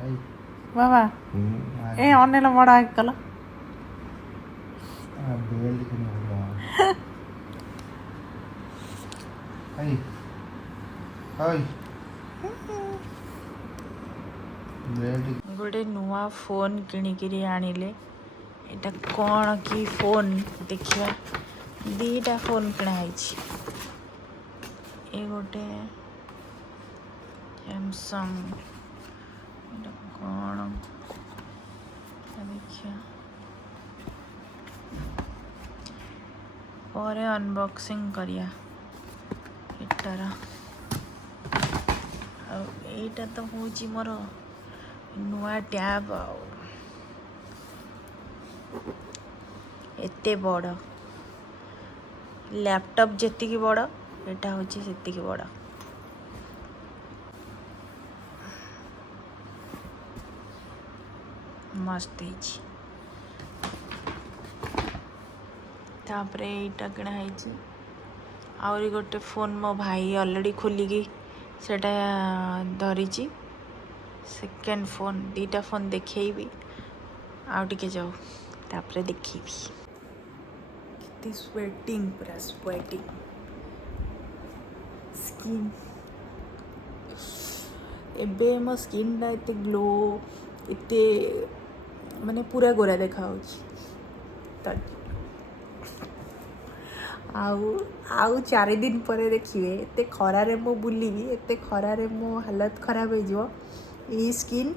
बाबा ए अनेल बड़ा कल गोटे नुआ फोन किणिकी आनिले एटा कौन कि फोन देखिया दीटा फोन किणाई ये गोटे सैमसंग कौन देखिया पर अनबॉक्सिंग करिया एटार एटा तो हूँ मोर नुआ टैब एते बड़ लैपटॉप जेतिकी बड़ एटा हूँ सेतिकी बड़ मस्त तापरे एटा किणा आहरी गोटे फोन मो भाई ऑलरेडी खोलिकी सेटा धरी सेकेंड फोन दीटा फोन देखेबी आउ टिके जाओ तापरे देखेबी कितनी स्वेटिंग पूरा स्वेटिंग स्किन एबे मो स्किन टा एते ग्लो एते माने पूरा गोरा देखा आउ 4 दिन पर देखिए एते खरारे मो बुलिबी एते खरारे मो हालत खराब हो ये स्किन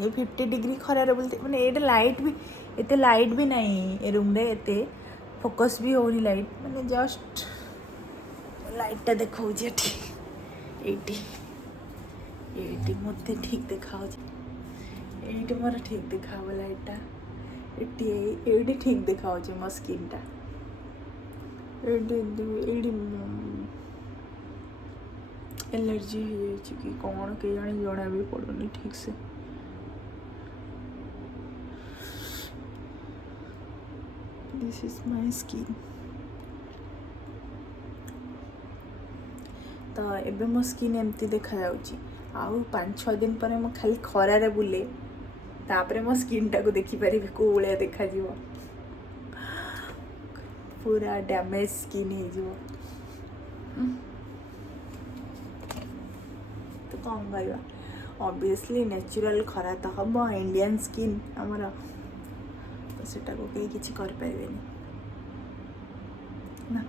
ये 50 डिग्री खरारे बोलते माने एटा लाइट भी एते लाइट भी नहीं ए रूम रे एते फोकस भी होनी लाइट माने जस्ट लाइट टा देखौ जेठी एटी मते ठीक देखाओ एटी मोर ठीक देखाओ लाइट टा एटी ठीक देखाओ मो स्किन टा एलर्जी हो जाए कि कौन के जाने जना भी पड़ुनी ठीक से दिस इज माय स्किन तो एबे मो स्किन एमती देखा जाउची आउ 5-6 दिन पर मो खाली खरारे बुले तापरे मो स्किन टा को देखि पारि कोळिया देखा जीवो पूरा डैमेज स्किन है जो तो कौन करवा ऑब्वियसली नेचुरल खरा तो हम इंडियन स्किन आमर तो सेटा को कहीं किसी कर पारे ना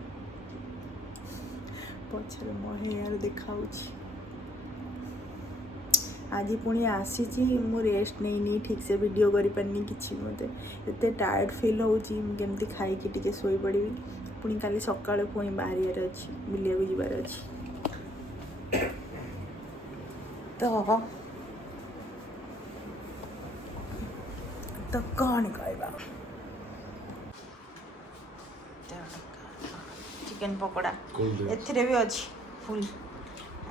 पछरे मो हेयर देखा आज पुणी आसी मु रेस्ट नहीं ठीक से वीडियो करी पारनी किछि मते एते टायर्ड फील होउची केमती खाई कि टिके सोई पड़ी पुणी काली सकाळे पुणी बाहर अच्छी बुलिया को जीवार अच्छी तो कौन कहबा चिकन पकोड़ा एथिरे भी अच्छी फुल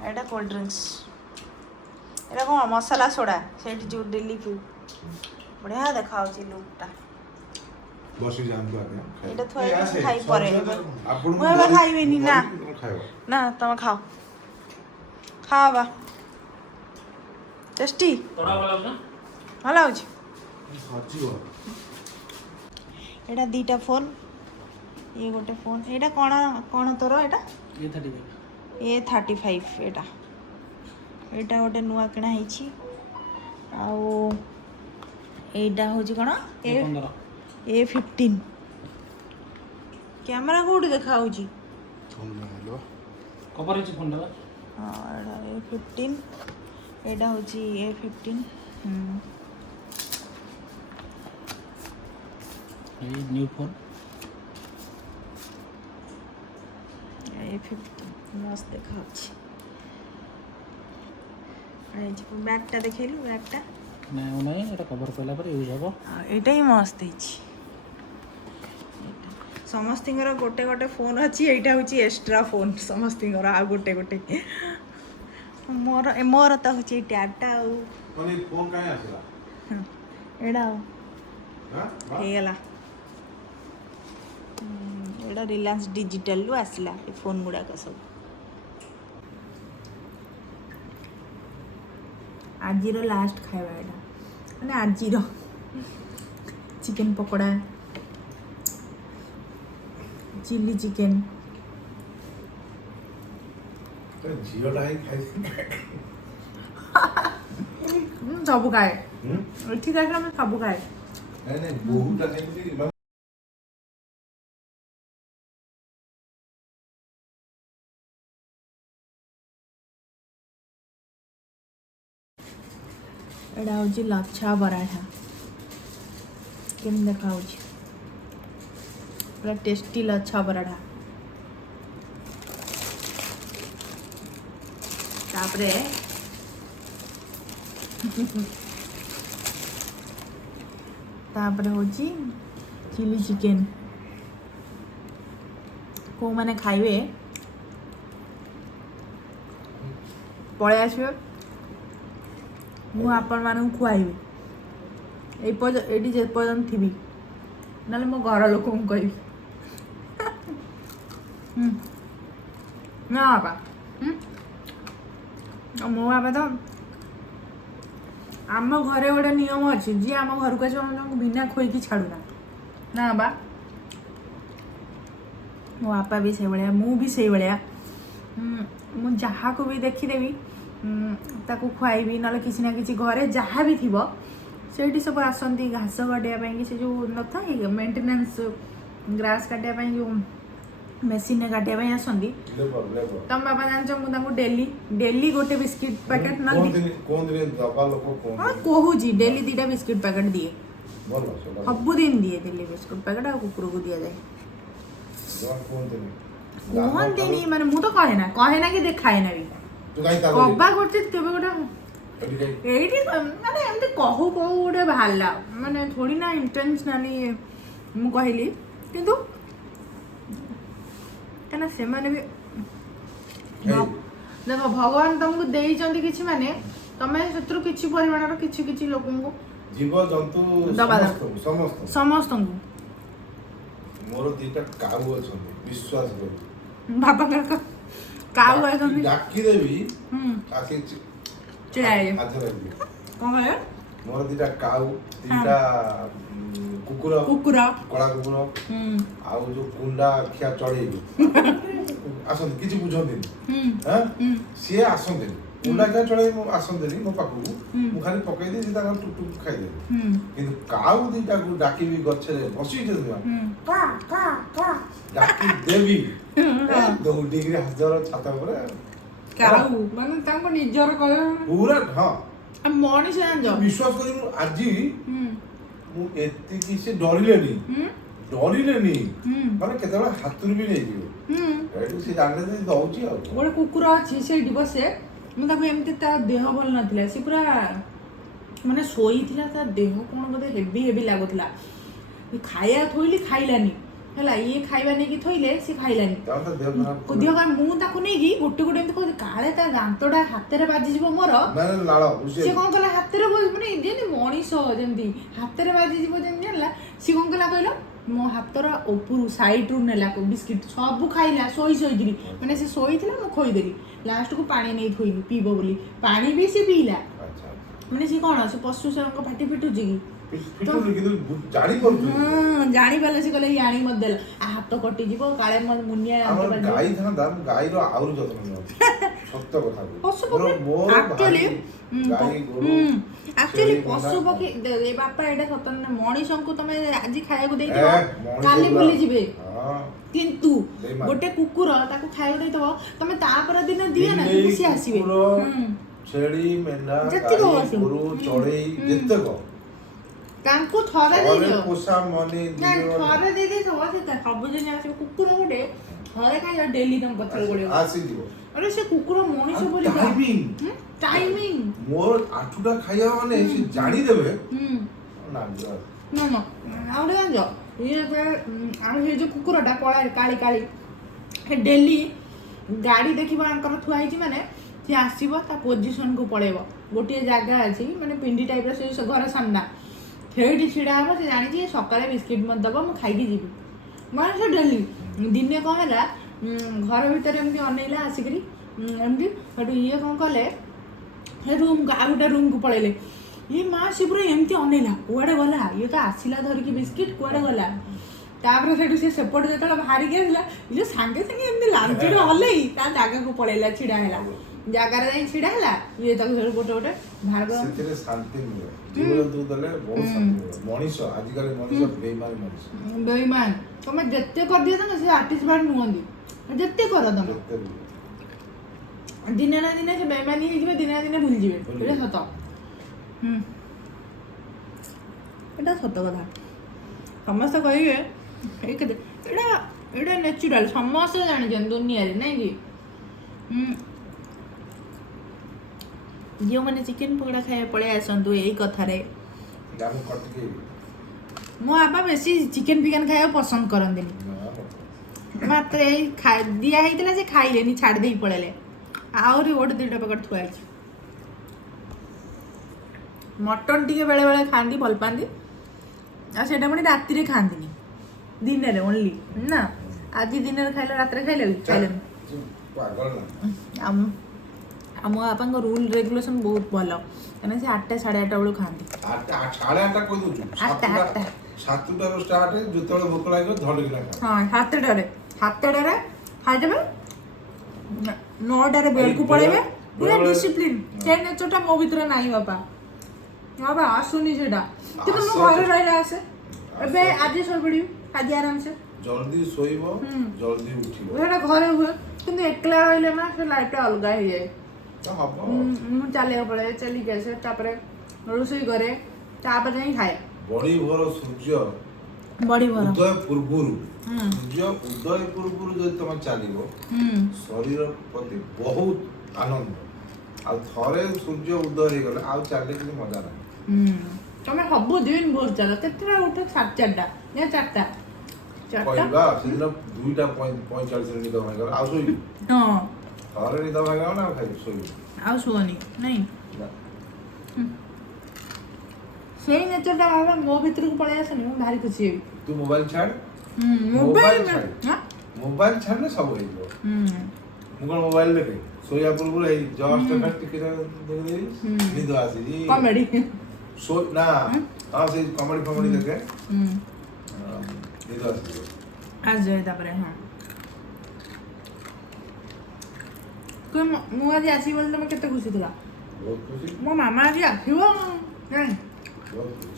एटा कोल्ड ड्रिंक्स एटा कौन मसाला सोडा से जो डेली पी बढ़िया देखा लुकटा एटा थोड़ा खाई परे मुझे खाइबेनी ना ना तुम खाओ खाओ बा टेस्टी भल एटा दीटा फोन ये गोटे फोन एटा कौन कौन तोर एटा A35 एटा एटा गोटे नुआ किणा होईची आउ एटा होची कोन A15 कैमरा कोड देखा होची कवर होची फोन दा हां एटा A15 एटा होची A15 ये न्यू फोन A15 मस्त देखा होची बैगटा देखलु बैगटा नहीं नहीं एटा कवर कला पर यूज हो एटा ही मस्त हिची समस्तिंगर गोटे गोटे फोन अच्छी एटा होची एक्स्ट्रा फोन समस्तिंगर आ गोटे गोटे मोर मोर त होची टैबटा आ कोनी फोन काहे आसला एडा हे गेला एडा रिलायंस डिजिटल लु आसला ए फोन गुडा का सब ଆଜିର ଲାଷ୍ଟ ଖାଇବା ଏଇଟା, ମାନେ ଆଜିର ଚିକେନ ପକୋଡ଼ା, ଚିଲି ଚିକେନ। ଝିଅଟା ହିଁ ଖାଇ ସବୁ ଖାଏ ଏଠି ଖାଇଲେ ଆମେ ସବୁ ଖାଏ। ନାଇଁ ବୋହୁଟା କେମିତି ଏଇଟା ହେଉଛି ଲଛା ପରାଠା, କେମିତି ଦେଖାଯାଉଛି ପୁରା ଟେଷ୍ଟି ଲଛା ପରାଠା। ତାପରେ ହେଉଛି ଚିଲି ଚିକେନ। କେଉଁମାନେ ଖାଇବେ ପଳେଇ ଆସିବେ, ମୁଁ ଆପଣମାନଙ୍କୁ ଖୁଆଇବି ଏଇଠି ଯେ ପର୍ଯ୍ୟନ୍ତ ଥିବି, ନହେଲେ ମୋ ଘର ଲୋକଙ୍କୁ କହିବି। ନା ବାପା ମୋ ବାପା ତ, ଆମ ଘରେ ଗୋଟେ ନିୟମ ଅଛି, ଯିଏ ଆମ ଘରକୁ ଆସିବ ଆମେ ତାଙ୍କୁ ବିନା ଖୋଇକି ଛାଡ଼ୁନା। ନା ବାପା, ମୋ ବାପା ବି ସେଇଭଳିଆ, ମୁଁ ବି ସେଇଭଳିଆ। ମୁଁ ଯାହାକୁ ବି ଦେଖିଦେବି ତାକୁ ଖୁଆଇବି, ନହେଲେ କିଛି ନା କିଛି ଘରେ ଯାହା ବି ଥିବ ସେଇଠି ସବୁ ଆସନ୍ତି ଘାସ କାଟିବା ପାଇଁକି, ସେ ଯେଉଁ ନଥାଏ ମେଣ୍ଟେନାନ୍ସ ଗ୍ରାସ୍ କାଟିବା ପାଇଁ ଯେଉଁ ମେସିନରେ କାଟିବା ପାଇଁ ଆସନ୍ତି। ତମ ବାପା ଜାଣିଛ ମୁଁ ତାଙ୍କୁ ଡେଲି ଗୋଟେ ବିସ୍କିଟ୍ ପ୍ୟାକେଟ୍ କହୁଛି, ଡେଲି 2ଟା ବିସ୍କିଟ୍ ପ୍ୟାକେଟ୍ ଦିଏ, ସବୁଦିନ ଦିଏ ଡେଲି ବିସ୍କୁଟ୍ ପ୍ୟାକେଟ୍, ଆଉ କୁକୁରକୁ ଦିଆଯାଏ। କୁହନ୍ତିନି ମାନେ ମୁଁ ତ କହେ ନା କି ଦେଖାଏ ନା ବି, କବା କରୁଛି କେବେ ଗୋଟେ ଏଇଠି ମାନେ ଏମିତି କହୁ ଗୋଟେ ବାହାରିଲା, ମାନେ ଥୋଡ଼ି ନା ଇଣ୍ଟେନ୍ସନାଲି ମୁଁ କହିଲି, କିନ୍ତୁ କାହିଁକିନା ସେମାନେ ବି ଦେଖ ଭଗବାନ ତମକୁ ଦେଇଛନ୍ତି କିଛି, ମାନେ ତମେ ସେଥିରୁ କିଛି ପରିମାଣର କିଛି ଲୋକଙ୍କୁ ଜୀବଜନ୍ତୁ ସମସ୍ତଙ୍କୁ। ମୋର 2ଟା କାଉ ଅଛନ୍ତି, ବିଶ୍ୱାସ କର ବାପାଙ୍କର କାଉ ଅଛନ୍ତି, ଡାକିଦେବି ଚିଡ଼ାଏ। କ'ଣ କହିଲେ? ମୋର 2ଟା କାଉ, 2ଟା କୁକୁର, କଳା କୁକୁର, ଆଉ ଯୋଉ କୁଣ୍ଡା ଖିଆ ଚଢେଇ ଆସନ୍ତି, କିଛି ବୁଝନ୍ତିନି। ସିଏ ଆସନ୍ତିନି, କୁଣ୍ଡା ଖିଆ ଚଢେଇ ଆସନ୍ତିନି ମୋ ପାଖକୁ, ମୁଁ ଖାଲି ପକେଇଦେଇ ସେ ତାଙ୍କର ଟୁକ୍ ଟୁକ୍ ଖାଇଦେବି। କିନ୍ତୁ କାଉ 2ଟାକୁ ଡାକିବି, ଗଛରେ ବସିଛନ୍ତି ଡାକି ଦେବି, ଦୌଡ଼ିକିରି ହାଜର ଛାତ ଉପରେ। କାଉ ମାନେ ତାଙ୍କ ନିଜର ପୁରା ମଣିଷ ଜାଣିଛ, ବିଶ୍ୱାସ କରିବୁ ଆଜି ମୁଁ ଏତିକି, ସେ ଡରିଲେନି ମାନେ କେତେବେଳେ ହାତରୁ ବି ନେଇଯିବେ, ସେ ଜାଣିଲେ ଦଉଛି। ଆଉ ଗୋଟେ କୁକୁର ଅଛି ସେଇଠି ବସେ, ମୁଁ ତାକୁ ଏମିତି, ତା ଦେହ ଭଲ ନଥିଲା, ସେ ପୁରା ମାନେ ଶୋଇଥିଲା, ତା ଦେହ କ'ଣ ବୋଧେ ହେଭି ଲାଗୁଥିଲା, ଖାଇବା ଥୋଇଲି ଖାଇଲାନି ହେଲା, ଇଏ ଖାଇବା ନେଇକି ଥୋଇଲେ ସେ ଖାଇଲାନି, ଦେହ ଖରାପ। ମୁଁ ତାକୁ ନେଇକି ଗୋଟେ ଏମିତି କହୁଛି, କାଳେ ତା ଦାନ୍ତଟା ହାତରେ ବାଜିଯିବ ମୋର, ସେ କ'ଣ କଲା ହାତରେ, ମାନେ ଯେମିତି ମଣିଷ ଯେମିତି ହାତରେ ବାଜିଯିବ ଯେମିତି ଜାଣିଲା, ସିଏ କ'ଣ କଲା କହିଲ, ମୋ ହାତର ଉପରୁ ସାଇଡ୍ରୁ ନେଲା ବିସ୍କିଟ୍, ସବୁ ଖାଇଲା ଶୋଇକିରି, ମାନେ ସେ ଶୋଇଥିଲା, ମୁଁ ଖୋଇଦେଲି, ଲାଷ୍ଟକୁ ପାଣି ନେଇ ଥୋଇଲି ପିଇବ ବୋଲି, ପାଣି ବି ସେ ପିଇଲା। ମାନେ ସେ କ'ଣ, ସେ ପଶୁ ସେମାନଙ୍କ ପାଟି ଫିଟୁଛି କି? ଜାଣିପାରିଲା, ସେ କହିଲେ ଇଏ ଆଣି ମତେ ଦେଲା, ହାତ କଟିଯିବ, କାଳେ ମୁନିଆ ଗାଈର ଆହୁରି ଯତ୍ନ ନିଅନ୍ତି। ସତ କଥା ଆକ୍ଚୁଆଲି ପଶୁ ପକ୍ଷୀ ବାପା, ଏଇଟା ସତ ନା, ମଣିଷଙ୍କୁ ତମେ ଆଜି ଖାଇବାକୁ ଦେଇଥିବ କାଲି ଭୁଲିଯିବେ, କିନ୍ତୁ ଗୋଟେ କୁକୁର ତାକୁ ଖାଇବାକୁ ଦେଇଥିବ ତମେ ତାପର ଦିନ ଦିଅ ନା, କିନ୍ତୁ ସିଏ ଆସିବେ। ଛେଳି, ମେଣ୍ଢା, ଗରୁ, ଚଢେଇ ଯେତେକ ତାଙ୍କୁ ଥରେ ଦେଇଦିଅ, ଥରେ ଦେଇଦେଇଥିବ, ସେ ସବୁଦିନ ଆସିବ। କୁକୁର ଗୋଟେ ଥରେ ଖାଇବା ଡେଲି ତମ ପଛରେ ଗୋଳିବ, ଆରେ ସେ କୁକୁର ମଣିଷ ବୋଲି ଟାଇମିଂ। ମୋର 8ଟା ଖାଇବା ମାନେ ସେ ଜାଣିଦେବେ। ନା ଆଉ ଗୋଟେ ଜାଣିଛ, ଇଏ ଯୋଉ କୁକୁରଟା କାଳି ସେ ଡେଲି ଗାଡ଼ି ଦେଖିବ ଆଙ୍କର ଥୁଆ ହେଇଛି, ମାନେ ସିଏ ଆସିବ ତା ପୋଜିସନକୁ ପଳେଇବ, ଗୋଟିଏ ଜାଗା ଅଛି ମାନେ ପିଣ୍ଡି ଟାଇପ୍ର, ସେ ଘର ସାମ୍ନା, ସେଇଠି ଛିଡ଼ା ହବ, ସେ ଜାଣିଛି ସକାଳେ ବିସ୍କିଟ୍ ମତେ ଦେବ, ମୁଁ ଖାଇକି ଯିବି। ମାନେ ସେ ଡେଲି। ଦିନେ କ'ଣ ହେଲା, ଘର ଭିତରେ ଏମିତି ଅନେଇଲା ଆସିକିରି, ଏମିତି ସେଠୁ ଇଏ କ'ଣ କଲେ, हे रूम को आ गोटे रूम को पळेले ये माँ से पूरा एमती अनेला कुआडे गला ये तो आसिला धरिकी बिस्किट कुआडे गला तापर सेठू से सेपट जेतला बाहर के आसिला ये सांगे संगे एमती लांचीड हलेई ता जागा को पळेला छिडा हैला जागा रे छिडा हैला ये ताको सेठू गोटे गोटे बाहर को ସେଥିରେ ଶାନ୍ତି ମିଳେ ଜୀବଜନ୍ତୁ ଦେଲେ ବହୁତ ଶାନ୍ତି ମିଳେ ମଣିଷ ଆଜିକାଲି ମଣିଷ ବେଇମାନ ମଣିଷ बेईमान तुम जिते कर दिए तो से आर्टिस्ट नुहति जिते कर तुम ଯେତେ ବି दिने ना दिने से बेईमानी हो दिने ना दिने भूल जाए एटा सत एटा सत कथा समस्त कहिए एटा एटा नेचुरल समस्त जानी दुनिया रे नहीं कि जो मैंने चिकन पकोड़ा खाए पड़े आसतु यही कथारे ଜାମୁ କଟିକି मो आपा बेसी चिकन फिकन खाया पसंद करंदिनी मात्र यही दिया होता से खाइले छाड़ दे पड़ेले आहरी गोटे दुईटा पैकेट थुआ मटन टी बेले बेले खाती भल पाती आटा पुणी राति खाती दिन में ओनली ना आज दिन में खाइल रात खाइले खाइले ପାଗଳ ନା आम बापा रूल रेगुलेसन बहुत भल कहीं से 8टा 8:30 बेलू खाती 8:30 कହି ଦଉଛୁ 7ଟାରୁ ଷ୍ଟାର୍ଟ ଯେତେବେଳେ ଭୋକ ଲାଗିବ ଧଡ଼ିକିନା ଖା हाँ 7टाରେ खाइदेवे 9टारे बेल को पड़ेबे पूरा डिसिप्लिन से नेचरटा मो भीतर नाही बापा बाबा आसुनी सेटा किंतु मो घर रहिला आसे एबे आज सोई पड़ी आज आराम से जल्दी सोइबो जल्दी उठिबो सेटा घरे हुए किंतु एकला रहिले ना से लाइफटा अलगा हो जाए तो हबो मु चले पड़े चली कैसे तापरे रोसई करे तापर नहीं खाए बड़ी भर सूर्य बड़ी भर उदय पूर्वरु सूर्य उदय पूर्वरु जो तुम चलिबो शरीर प्रति बहुत आनंद आ थरे सूर्य उदय हे गले आ चले कि मजा ना तमे सब दिन भोर चलो केतरा उठे 4:30 या 4टा कहबा सिदिन 2:45 निद हो गला आ सोई हां थरे निद हो गला ना खाइ सोई आ सुनी नहीं सेही नेचरटा बाबा मो भीतर को पळे आसनी मु भारी खुशी हेबी तू मोबाइल छाड़ मोबाइल में हां मोबाइल छाड़ले सब हेइबो मु कोन मोबाइल देखे सोया पूर्व हे जस्ट का टिके देख दे निद आसी जी कॉमेडी सो ना हां से कॉमेडी देखे निद आसी आज जाए तापरे हां कोई मु आज आसी बोल तमे केते खुशी थला बहुत खुशी मो मामा आज आसीबो नहीं बहुत खुशी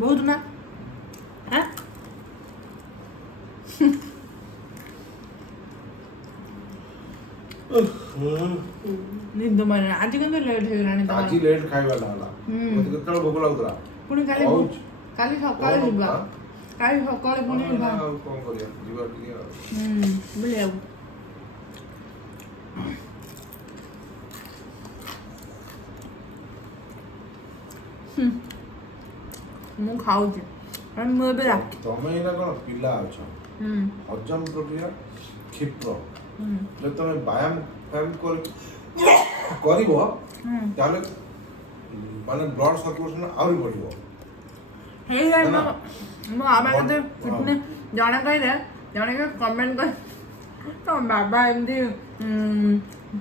बहुत ना हाँ निंद मारे आज कंदो लेट हे रानी आज लेट खाइबा लाला मते केतळ भोक लागुतला पुणी काली सकाळे जिबा काली सकाळे पुणी जिबा कोन करिया जिबा टिके बोले आउ मु खाउची आणि मु एबे राखी तमे इना कोन पिला अछ हजम प्रक्रिया क्षिप्र जे तमे व्यायाम करिबो ताले माने ब्लड सर्कुलेशन आउरी बढ़िबो हे यार मो आबा कते फिटनेस जाने कहले जाने के कमेंट कर तो बाबा एमदी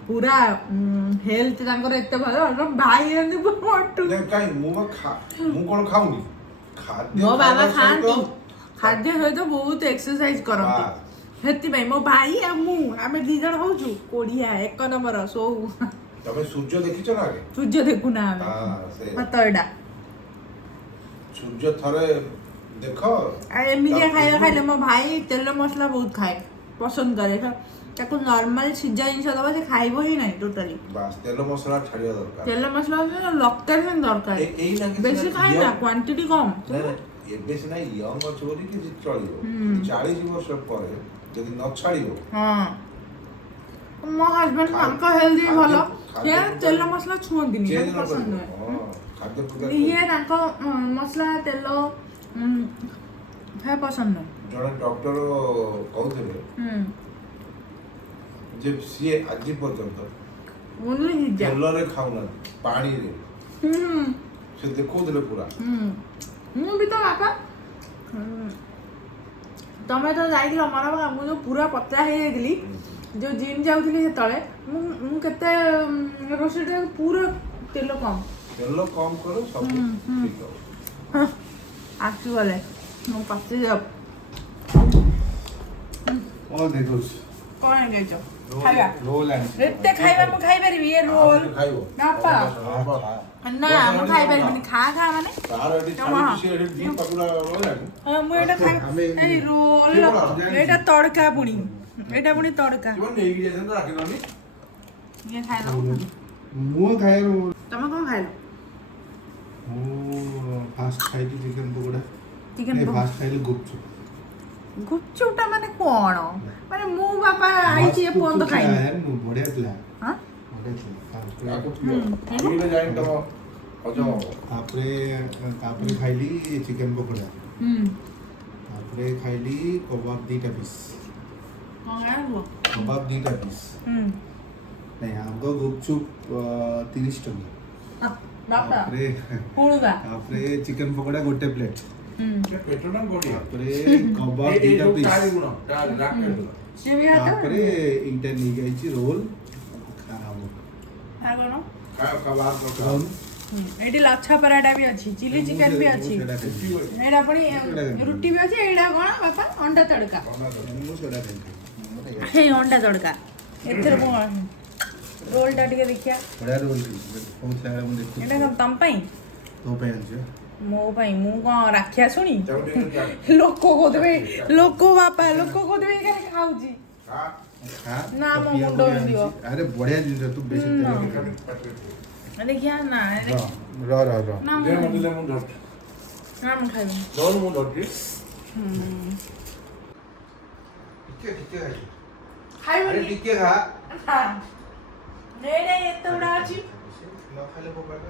पूरा हेल्थ तांकर एते भलो और भाई एमदी मोटू जे काई मु कोन खाउनी खाद्य मो बाबा खाती खाद्य है तो बहुत एक्सरसाइज करती हेती भाई मो भाई आ मु आमे दी जण होछु कोडिया एक नंबर सो तमे सूर्य देखिछ ना आगे सूर्य देखु ना आमे हां से पतरडा सूर्य थरे देखो आ एमिडिया खाया खाइले मो भाई तेल मसला बहुत खाए पसंद करे ताको नॉर्मल सिजा जिंस दबा से खाइबो ही नहीं टोटली बस तेल मसला छाड़िया दरकार तेल मसला से लक्टर में दरकार एई ना बेसी खाए ना क्वांटिटी कम एबे से ना यंग अछि बोली कि चलियो 40 वर्ष पर यदि न छाड़ियो हां मो हस्बैंड हमको हेल्दी भलो ये तेल मसला छुंदी नहीं पसंद है हां खाद्य पदार्थ ये ताको मसला तेल है पसंद नहीं जड़े डॉक्टर कहते जे सीए आज पर्यंत ओनली हिजा तेल रे खाउना पानी रे से देखो देले पूरा मु भी तो बापा तमे तो जाइल मरा मु जो पूरा पतला हे गेली जो जिम जाऊଥିଲି ସେତେବେଳେ ମୁଁ କେତେ ରୋଷେଇଟା ପୁରା ତେଲ କମ୍ କର ସବୁ ଠିକ ହବ। ଆସିଗଲେ ମୁଁ ପାଚି ଯାଉ କଣ ଦେଖୁଛୁ କଣ ହେଇଛ ଖାଇବା ରୋଲ ଆଣିଛି ଏତେ ଖାଇବା ମୁଁ ଖାଇପାରିବି ଏ ରୋଲ ଖାଇବ ବାପା ନା ମୁଁ ଖାଇପାରିବିନି ଖା ମାନେ ତାର ଏଠି ଛାଡିଛି ସେ ଏଠି ଦି ପାକୁଡା ରହିଲାଣି ହଁ ମୁଁ ଏଇଟା ଖାଇ ଏଇ ରୋଲ ଏଇଟା ତଡକା ପୁଣି ଏଇଟା ପୁଣି ତଡକା ତୁ ନେଇକି ଯାଇଛନ୍ତି ରାଖିଲନି ଇଏ ଖାଇଲ ମୁଁ ଖାଇବ ତମେ କଣ ଖାଇଲ ମୁଁ ଫାଷ୍ଟ ଖାଇଲି ଚିକେନ ପକୋଡା ଚିକେନ ଫାଷ୍ଟ ଖାଇଲି ଗୁପଚୁପ ଗୁପଚୁପଟା ମାନେ କଣ ମାନେ ମୁଁ ବାପା ଆଇଛି ଏ ପର୍ଯ୍ୟନ୍ତ ଖାଇନି ବଢିଆ ଥିଲା ହଁ ତାପରେ ଖାଇଲି ଚିକେନ ପକୋଡା ତାପରେ ଖାଇଲି କବାବ ଦିଟା ପିସ୍ କବାବ ଦିଟା ପିସ୍ ନାଇଁ ଆଗ ଗୁପଚୁପ 30 ଟଙ୍କା ତାପରେ ଚିକେନ ପକୋଡା ଗୋଟେ ପ୍ଲେଟ ତାପରେ କବାବ ଦିଟା ପିସ୍ ତାପରେ ଏଇଟା ନେଇକି ଆଇଛି ରୋଲ ଏଇଠି ଲଛା ପରାଟା ବି ଅଛି ଚିଲି ଚିକେନ ବି ଅଛି ଏଇଟା ପୁଣି ରୁଟି ବି ଅଛି ଏଇଟା କଣ ବାପା ଅଣ୍ଡା ତଡକା ହେଇ ଅଣ୍ଡା ତଡକା ଏଥିରେ କଣ ରୋଲଟା ଟିକେ ଦେଖିଆ ଏଇଟା କଣ ତମ ପାଇଁ ମୋ ପାଇଁ ମୁଁ କଣ ରାଖିଆ ଶୁଣି ଲୋକ ବାପା ଲୋକ କହୁଥିବେ ଏଇখানে ଖାଉଛି ନା ମୋ ମୁଣ୍ଡ ବିନ୍ଧିବ ଆରେ ବଢିଆ ଜିନିଷ ତୁ ବେଶୀ ଦେଖିଆ ନା ର ନା ମୁଁ ଖାଇବି ଖାଇବି ଟିକେ ଖା ନେଇ ଏତେ ଗୁଡା ଅଛି ନ ଖାଇଲେ ପକାଟା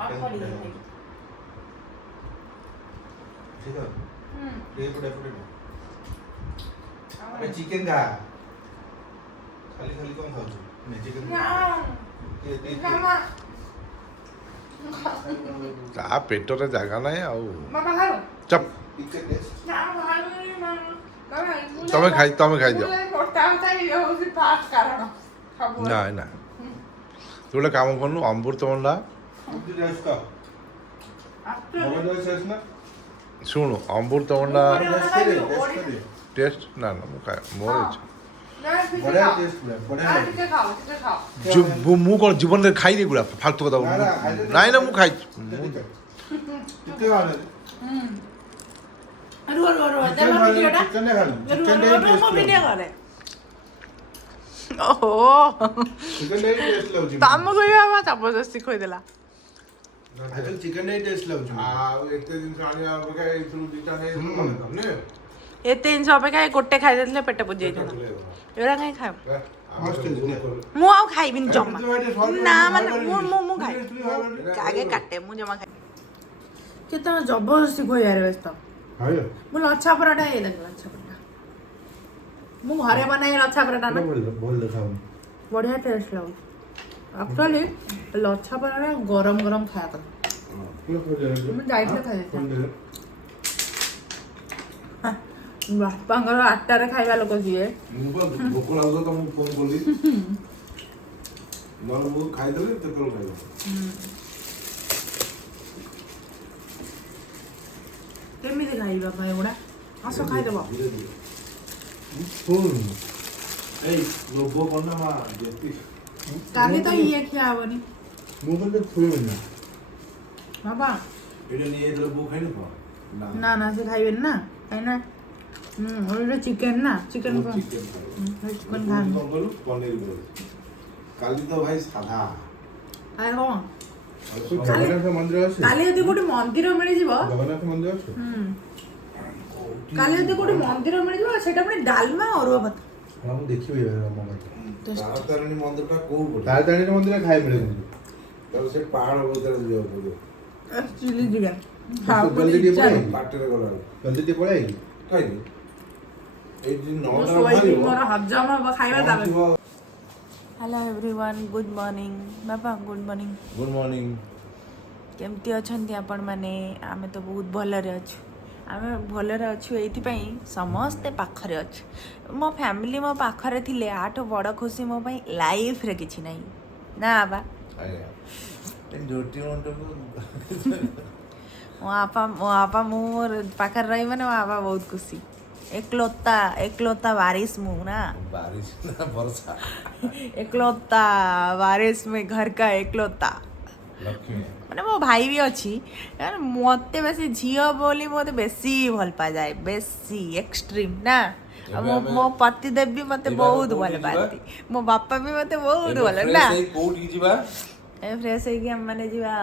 ଆଉ କଣ ठीक है ये पड़े अरे चिकन खा खाली खाली कौन खाऊ नहीं चिकन ତା ପେଟରେ ଜାଗା ନାହିଁ ଆଉ ଚପ ତମେ ଖାଇଦିଅ ନାଇଁ ନା ତୁ ଗୋଟେ କାମ କରୁନୁ ଅମୃତଭଣ୍ଡା ଶୁଣୁ ଅମୃତଭଣ୍ଡା ଟେଷ୍ଟ ନା ମୁଁ ଖାଏ ମୋର ଇଚ୍ଛା ମୁଁ କ'ଣ ଜୀବନରେ ଖାଇନି ଏଗୁଡ଼ା ଫାଲତୁ କଥା ନାଇଁ ନା ମୁଁ ଖାଇଛି ତମକୁ ବି ବାବା ଜବରଦସ୍ତି ଖୋଇଦେଲା ଚିକେନ ଟେଷ୍ଟ ଲାଗୁଛି ଆଉ ଏତେ ଜିନିଷ ଆଣିବା ଅପେକ୍ଷା ଏଇଥିରୁ ଦିଟା ନେଇ ଏତେ ଜିନିଷ ଅପେକ୍ଷା ଗୋଟେ ଖାଇଦେଇଥିଲେ ପେଟ ପୁଜି ଯାଇଥାନ୍ତା ଏଗୁଡ଼ା କାହିଁ ଖାଇବ ମୁଁ ଆଉ ଖାଇବିନି ଜମା ନା ମାନେ ମୁଁ ଖାଇବି ଆଗେ କାଟେ ମୁଁ ଜମା ଖାଇବି କେତେ ଜବରଦସ୍ତି ଖୋଇବାରେ ବ୍ୟସ୍ତ ମୁଁ ଲଛା ପରାଟା ଇଏ ଦେଖ ଲଛା ପରାଟା ମୁଁ ଘରେ ବନାଏ ଲଛା ପରାଟା ନା ବଢିଆ ଟେଷ୍ଟ ଲାଗୁଛି ଆକ୍ଚୁଆଲି ଲଛା ପରାଟା ଗରମ ଗରମ ଖାଇବା କଥା ମୁଁ ଯାଇଥିଲେ ଖାଇଦେଇଥିଲି ବାପାଙ୍କର 8ଟାରେ ଖାଇବା ଲୋକ ସିଏ ଭୋକ ଲାଗୁଛ ତ ମୁଁ ଫୋନ କଲି ନହେଲେ ମୁଁ ଖାଇଦେଲି କେତେବେଳେ ଖାଇବ କେମିତି ଖାଇବା ପାଇଁ ଏଗୁଡ଼ା ଆସ ଖାଇଦେବ ଏଇ ଲୋଭ କନା ମା ଯେତିକି କାଲି ତ ଇଏ ଖିଆ ହବନି ମୁଁ ତ ଖୁଏନି ବାବା ଏଇଟା ନିয়ে ଯାଇଥିଲେ ବୋଉ ଖାଇନି ତ ନା ନା ସେ ଖାଇବେନି ନା କାହିଁକି ନା ওটা চিকেন না চিকেন চিকেন পনির কালি তো ভাই সাদা আরে হ্যাঁ জগন্নাଥ ମନ୍ଦିର ଅଛି କାଲି ଯଦି ଗୋଟେ ମନ୍ଦିର ମିଳିଯିବ ଜଗନ୍ନାଥ ମନ୍ଦିର ଅଛି କାଲି ଯଦି ଗୋଟେ ମନ୍ଦିର ମିଳିଯିବ ସେଟା ପୁଣି ଡାଲମା ଅରୁଆ ଭାତ ହଁ ମୁଁ ଦେଖିବି ତାରାତାରିଣୀ ମନ୍ଦିରଟା କୋଉ ପଟେ ତାରାତାରିଣୀ ମନ୍ଦିର ଖାଇ ମିଳେ କିନ୍ତୁ ତାହେଲେ ସେ ପାହାଡ଼ ଭିତରେ ଯିବାକୁ ପଡ଼ିବ ଚିଲି ଚିକେନ ଜଲ୍ଦି ଟିକେ ପଳେଇ ବାଟରେ ଗଲା ଜଲ୍ଦି ଟିକେ ପଳେଇ କାହିଁକି हेलो एवरीवन गुड मॉर्निंग बाबा गुड मॉर्निंग गुड मॉर्निंग केमती अच्छा आपण मैंने आम तो बहुत भलरे अच्छु ଆମେ ଭଲରେ ଅଛୁ ଏଇଥିପାଇଁ ସମସ୍ତେ ପାଖରେ ଅଛୁ। ମୋ ଫ୍ୟାମିଲି ମୋ ପାଖରେ ଥିଲେ ଆଠୁ ବଡ଼ ଖୁସି ମୋ ପାଇଁ ଲାଇଫ୍ରେ କିଛି ନାହିଁ ନା ବାବା। ମୋ ବାପା ମୁଁ ପାଖରେ ରହି ମାନେ ମୋ ବାପା ବହୁତ ଖୁସି। एकलौता वारिस मुँह ना बारिश ना वर्षा एकलौता वारिस में घर का एकलौता लक्ष्मी ମାନେ ମୋ ଭାଇ ବି ଅଛି ମତେ ବେଶୀ ଝିଅ ବୋଲି ମତେ ବେଶୀ ଭଲ ପାଯାଏ ବେଶୀ ଏକ୍ସଟ୍ରିମ୍ ନା। ଆଉ ମୋ ପତି ଦେବ ବି ମତେ ବହୁତ ଭଲ ପାଆନ୍ତି ମୋ ବାପା ବି ମତେ ବହୁତ ଭଲ ନା। ଏ ଫ୍ରେଶ ହେଇକି ଆମେ ମାନେ ଯିବା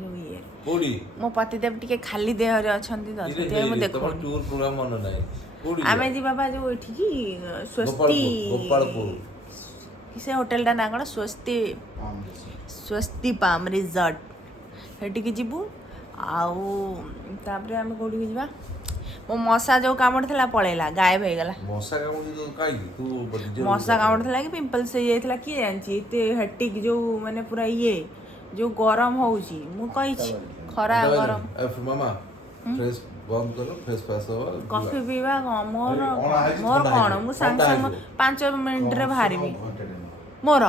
ଯୋଉ ଇଏ ମୋ ପତି ଦେବ ଟିକେ ଖାଲି ଦେହରେ ଅଛନ୍ତି ତ ସେଥିପାଇଁ ମୁଁ ଦେଖୁନି। ଆମେ ଯିବା ବା ଯୋଉ ଏଠିକି ସ୍ୱସ୍ତି ସେ ହୋଟେଲଟା ନା କ'ଣ ସ୍ୱସ୍ତି ପାମ୍ ରିଜର୍ଟ ସେଠିକି ଯିବୁ। ଆଉ ତାପରେ ଆମେ କୋଉଠିକି ଯିବା ମୋ ମଶା ଯୋଉ କାମୁଡ଼ିଥିଲା ପଳେଇଲା ଗାୟବ ହେଇଗଲା। ମଶା କାମୁଡ଼ିଥିଲା କି ପିମ୍ପଲ୍ସ ହେଇଯାଇଥିଲା କିଏ ଜାଣିଛି। ଏତେ ହେଟିକ୍ ଯୋଉ ମାନେ ପୁରା ଇଏ ଯୋଉ ଗରମ ହଉଛି ମୁଁ କହିଛି ଖରା ଗରମ କଫି ପିଇବା ମୋର କ'ଣ ମୁଁ ସାଙ୍ଗେ ସାଙ୍ଗେ 5 ମିନିଟ୍ରେ ବାହାରିବି ମୋର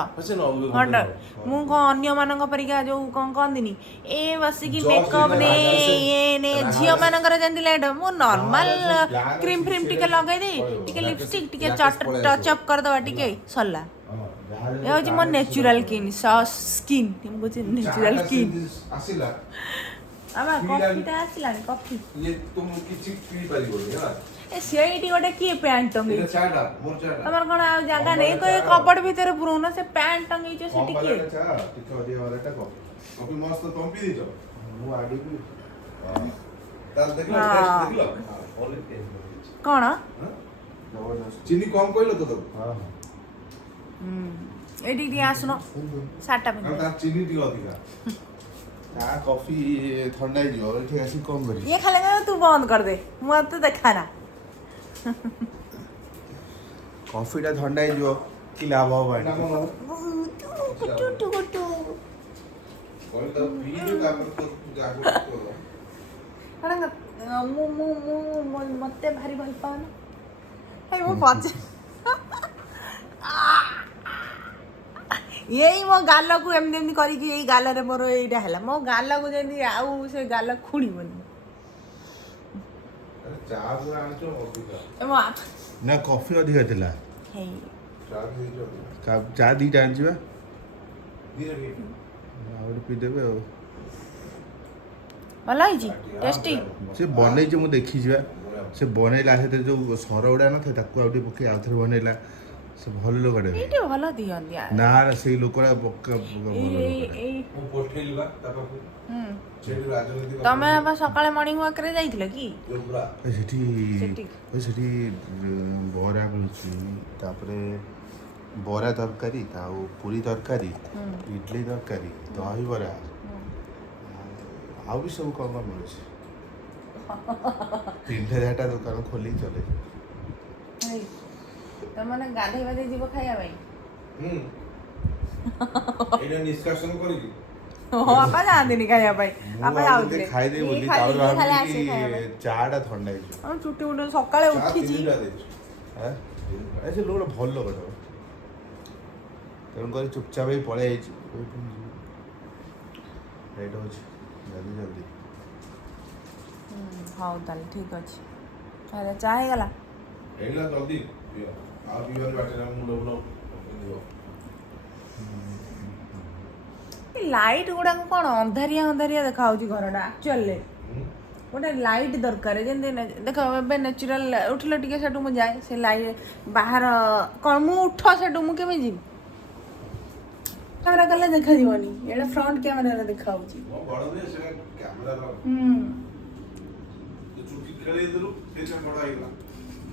ଘଣ୍ଟା। ମୁଁ କ'ଣ ଅନ୍ୟମାନଙ୍କ ପରିକା ଯୋଉ କ'ଣ କହନ୍ତିନି ଏ ବସିକି ମେକଅପ୍ ନେ ଝିଅମାନଙ୍କର ଯେମିତି ଲେଟ୍ ମୁଁ ନର୍ମାଲ କ୍ରିମ୍ ଫ୍ରିମ୍ ଟିକେ ଲଗେଇଦେଇ ଟିକେ ଲିପଷ୍ଟିକ୍ ଟିକେ ଟଚ୍ ଅପ୍ କରିଦେବା ଟିକେ ସରିଲା। ଏ ହେଉଛି ମୋ ନ୍ୟାଚୁରାଲ ସ୍କିନ୍ ମୁଁ କହୁଛି ନ୍ୟାଚୁରାଲ ସ୍କିନ୍। କଫିଟା ଆସିଲାଣି କଫି ସେଇଠି ଗୋଟେ କିଏ ପ୍ୟାଣ୍ଟ ଟଙ୍ଗେଇଛି ତମର କ'ଣ ଆଉ ଜାଗା ନେଇ ତ ଏ କବର୍ଡ ଭିତରେ ପୁରଉନ ସେ ପ୍ୟାଣ୍ଟ ଟଙ୍ଗେଇଛ ସେଠି କିଏ କ'ଣ ଚିନି କମ କହିଲ ତ ଏଇଠି ଟିକେ ଆସୁନ ସାର୍ଟଟା ଚିନି ଟିକେ ଅଧିକା କଫି ଥଣ୍ଡା ହେଇଯିବ ଏଠି ଆସି କମ କରି ଇଏ ଖାଲି ତୁ ବନ୍ଦ କରିଦେ ମତେ ଦେଖାନା କଫିଟା ଥଣ୍ଡା ହେଇଯିବ କି ଲାଭ ହବ ମତେ ଭାରି ଭଲ ପାଉନ ମୁଁ ପଚେ ଏଇ ମୋ ଗାଲକୁ ଏମିତି ଏମିତି କରିକି ଏଇ ଗାଲରେ ମୋର ଏଇଟା ହେଲା ମୋ ଗାଲକୁ ଯେମିତି ଆଉ ସେ ଗାଲ ଖୁଣିବନି। ନା କଫି ଅଧିକା ଥିଲା ଚା ଦିଟା ଆଣିଯିବା ଆଉ ପିଇଦେବେ ଆଉ ଭଲ ହେଇଛି ଟେଷ୍ଟି ସେ ବନେଇଛି ମୁଁ ଦେଖିଯିବା ସେ ବନେଇଲା ସେଥିରେ ଯୋଉ ସର ଗୁଡ଼ା ନଥାଏ ତାକୁ ଆଉ ଟିକେ ପକେଇ ଆଉ ଥରେ ବନେଇଲା ସେ ଭଲ ଲୋକଟା ଏଇଠି ଭଲ ଦିଅନ୍ତି ନା ସେଇ ଲୋକଟା ତମେ ଆବା ସକାଳେ ମର୍ଣ୍ଣିଂ ୱାକରେ ଯାଇଥିଲ କି ସେଠି ବରା ମିଳୁଛି ତାପରେ ବରା ତରକାରୀ ଆଉ ପୁରୀ ତରକାରୀ ଇଡଲି ତରକାରୀ ଦହିବରା ଆଉ ବି ସବୁ କ'ଣ କ'ଣ ମିଳୁଛି 3-4ଟା ଦୋକାନ ଖୋଲି ଚଲେ ତମେ ଗାଧେଇ ପାଧେଇ ଯିବ ଖାଇବା ପାଇଁ ଏଇଟା ନିଷ୍କାସନ କରିକି ବାପା ଯାଆନ୍ତିନି ଖାଇବା ପାଇଁ ବାପା ଯାଉଥିଲେ ଖାଇଦେଇ ବୋଲି ତାପରେ ଭାବିଲି ଚାଟା ଥଣ୍ଡା ହେଇଯିବ ଚୁଟି ମୁଣ୍ଡ ସକାଳେ ଉଠିଛି ସେ ଲୋକଟା ଭଲ ଲୋକଟା ତେଣୁକରି ଚୁପଚାପ ହେଇ ପଳେଇ ଯାଇଛି ଲେଟ୍ ହେଉଛି ଜଲ୍ଦି ଜଲ୍ଦି ହଉ ତାହେଲେ ଠିକ୍ ଅଛି ଆରେ ଚା ହେଇଗଲା ଜଲ୍ଦି ଲାଇଟ୍ ଗୁଡ଼ାକ କ'ଣ ଅନ୍ଧାରିଆ ଅନ୍ଧାରିଆ ଦେଖାଯାଉଛି ଘରଟା ଆକ୍ଚୁଆଲି ଗୋଟେ ଲାଇଟ୍ ଦରକାର ଯେମିତି ଦେଖ ଏବେ ନ୍ୟାଚୁରାଲ ଉଠିଲେ ଟିକେ ସେଠୁ ମୁଁ ଯାଏ ସେ ଲାଇଟ୍ ବାହାର କ'ଣ ମୁଁ ଉଠ ସେଠୁ ମୁଁ କେମିତି ଯିବି କ୍ୟାମେରା କଲେ ଦେଖାଯିବନି ଏଇଟା ଫ୍ରଣ୍ଟ କ୍ୟାମେରାରେ ଦେଖାଯାଉଛି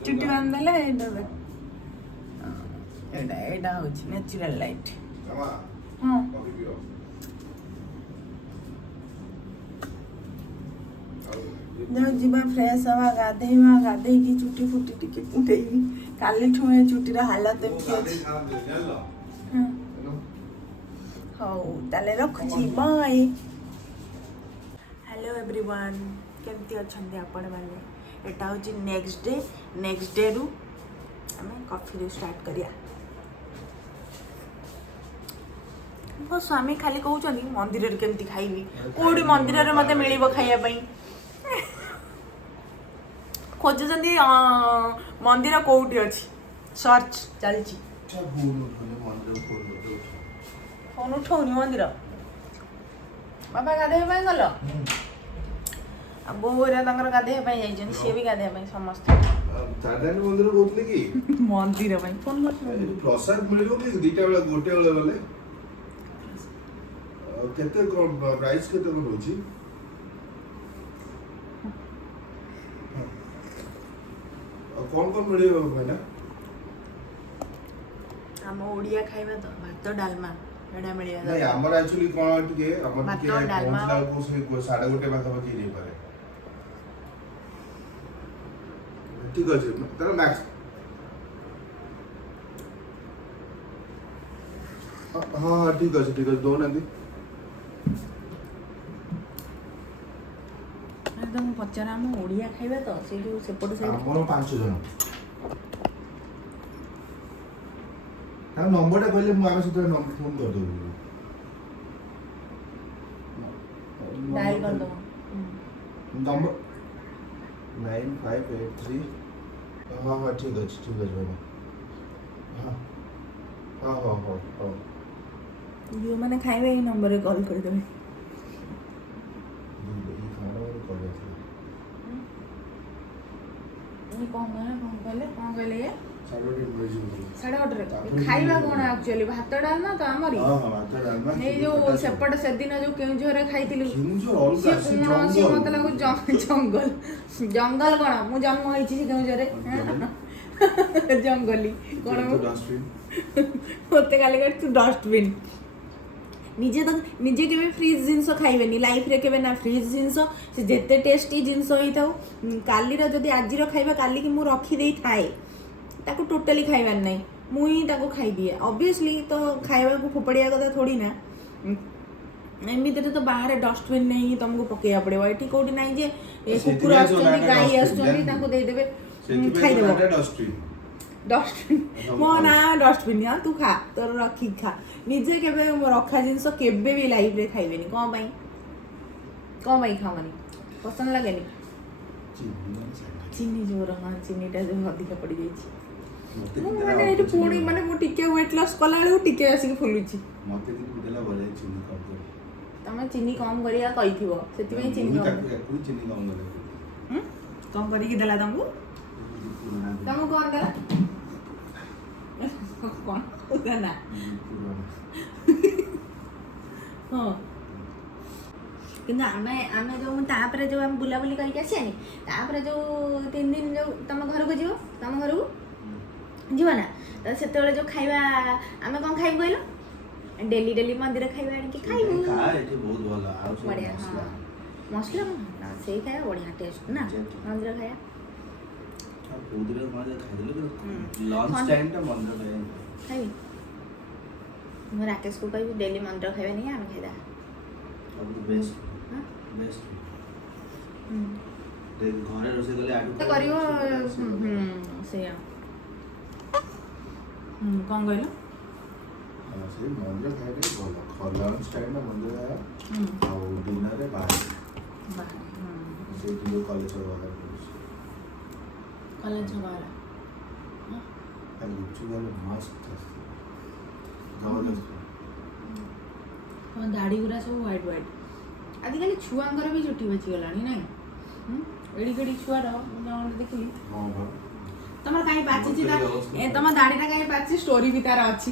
ଚୁଟି ବାନ୍ଧିଦେଲେ ଏଇଟା ହେଉଛି ନ୍ୟାଚୁରାଲ ଲାଇଟ୍ ହଁ ଯାଉ ଯିବା ଫ୍ରେଶ ହବା ଗାଧେଇବା ଗାଧେଇକି ଚୁଟି ଫୁଟି ଟିକେ କୁଣ୍ଡେଇବି କାଲିଠୁ ଏ ଚୁଟିର ହାଲତ ଏମିତି ଅଛି ହଉ ତାହେଲେ ରଖୁଛି ବାଏ ହ୍ୟାଲୋ ଏଭ୍ରିୱାନ୍ केमती अछंती आपण माने एटा होची नेक्स्ट डे रु हमें कॉफी रे स्टार्ट करिया मो स्वामी खाली कहउछनी मंदिर रे केमती खाइबी कोडी मंदिर रे मते मिलिबो खाइया पई खोजुछंती मंदिर कोउटी अछि सर्च चलची फोन उठौनी मंदिर बाबा गाधे पाई गल आ बोरा तंगर गाधे पाई जाइछन से भी गाधे पाई समस्त चारदानी मंदिर कोतले की मंदिर पाई फोन कर प्रसाद मिलिबो कि दुईटा बेला गोटे बेला गले केते प्राइस केते होची कौन मिलिबो भाईना हम ओडिया खाइबा तो भात डालमा एडा मिलिया नहीं हमर एक्चुअली कोन टिके हमर भात, टिके डालमा। पहुंचला को से 1:30 पाखा पाखी रे पारे ठीक अछि तार मैक्स हाँ ठीक अछि दो ना दी एकदम पचारा हम ओडिया खाइबा तो से जो सेपट साइड हमर 5 जन ता नंबर टा कहले आमे सते नंबर फोन कर दो डायल कर दो नंबर 9583 हाँ ठीक अछि भाई हाँ जो मैंने खाइबा ई नंबर रे कॉल कर देबे ये कौन कहले ये 8:30 खाइबा कोन एक्चुअली भात डालमा तो हमरी ए जो सेपट से दिन जो केउझरे खाइतिलु से कोन से मत लागो जंगल कोन मु जन्म होइछि केउझरे जंगली कोन होते काले तू डस्टबिन निजे केबे फ्रीज जिंस खाइबेनी लाइफ रे केबे ना फ्रीज जिंस से जेते टेस्टी जिंस होई थाउ काली रो जदी आजि रो खाइबा काली की मु रखी देई थाए ताको टोटली खाइबार नहीं मुई ताको खाई दिए ऑब्वियसली तो खाइबा को फोपड़िया कथा थोड़ी ना एमिति तो बाहर डस्टबिन नहीं तुमको पकेया पड़े एठी कोडी नहीं जे ए कुकुर आछथि गाई आछथि ताको दे देबे खाई देबो डस्टबिन मो ना डस्टबिन या तू खा तोर रखी खा निजे केबे रखा जिंस केबे भी लाइफ रे खाइबेनी कोन भाई खावनी पसंद लागेनी चीनी जोर हां चीनीटा जो अधिक पड़ी जाई माने एटू पूरी माने मो टिके वेट लॉस कला बेलू टिके आसी फुलुची मते कि देला बोले चीनी कम कर तमे चीनी कम करिया कहिथिबो सेति में चीनी कम चीनी कम कर कम करी कि देला तुमको कौन देला कौन देना हां किंतु आमे जो तापरे जो हम बुला बुली करके आसियानी तापरे जो 3 दिन जो तम घर को जीव तम घर को जीव ना तो सेते जो खाइबा आमे कोन खाइब कहलो डेली मंदिर खाइबा आनी कि खाइबो का एठी बहुत भला आ सब बढ़िया मसला ना सेही खाइबा बढ़िया टेस्ट ना मंदिर खाइबा उधर माजे खाइले लंच टाइम ता मंदिर खाइबा खाइबी मो राकेश को कहबी डेली मंदिर खाइबा नहीं आमे खाइदा अब बेस्ट देख घरे रोसे गले आडू तो करियो से कौन कहलो से मंदिर खाइले भला लंच टाइम ना मंदिर आया आ डिनर रे बाहर से जो कॉलेज वाला कॉलेज वाला and literally must जबरदस्त हम दाढ़ी गुरा सब वाइट आजिकल छुआंकर भी चुटी बची गलानी नहीं एडी केडी छुआ रो ना देखली हां बा तमर काई पाची छी ए तमर दाढ़ीटा काई पाची स्टोरी भी तार अछि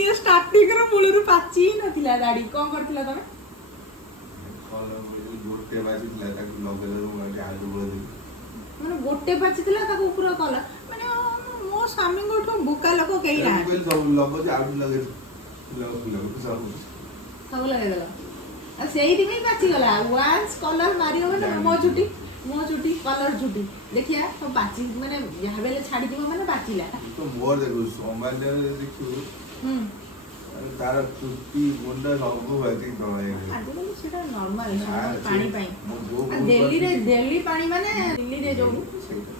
ये स्टार्टिंग रो मूलरु पाची नथिला दाढ़ी कोन करथिला तमे कॉलर गोटे बाजी लाटा कि लगेला रो आलू बोल दे माने गोटे पाची थिला ताको ऊपर कला माने मो स्वामी गोठो बुका लोक केही ना सब लगो जे आलू लगे सब लगे देला आ सेही दिमे पाची गला वांस कलर मारियो माने मो छुटी कलर छुटी देखिया तो पाची माने यहा बेले छाडी दिबो माने पाचीला तो मोर देखो सोमवार दे देखियो ତାର ଚୁଟି ମୁଣ୍ଡ ସବୁ ଏତିକି ତଳ ହେଇଗଲା। ଆଜିକାଲି ସେଟା ନର୍ମାଲ ନା, ପାଣି ସେ- ପାଇଁ। ମୋ ବୋଉ ଆଉ ବହୁତ ଦିଲ୍ଲୀରେ କରିଛି। ଦିଲ୍ଲୀ ପାଣି ମାନେ ଦିଲ୍ଲୀରେ ଯୋଉ ସେଇଟା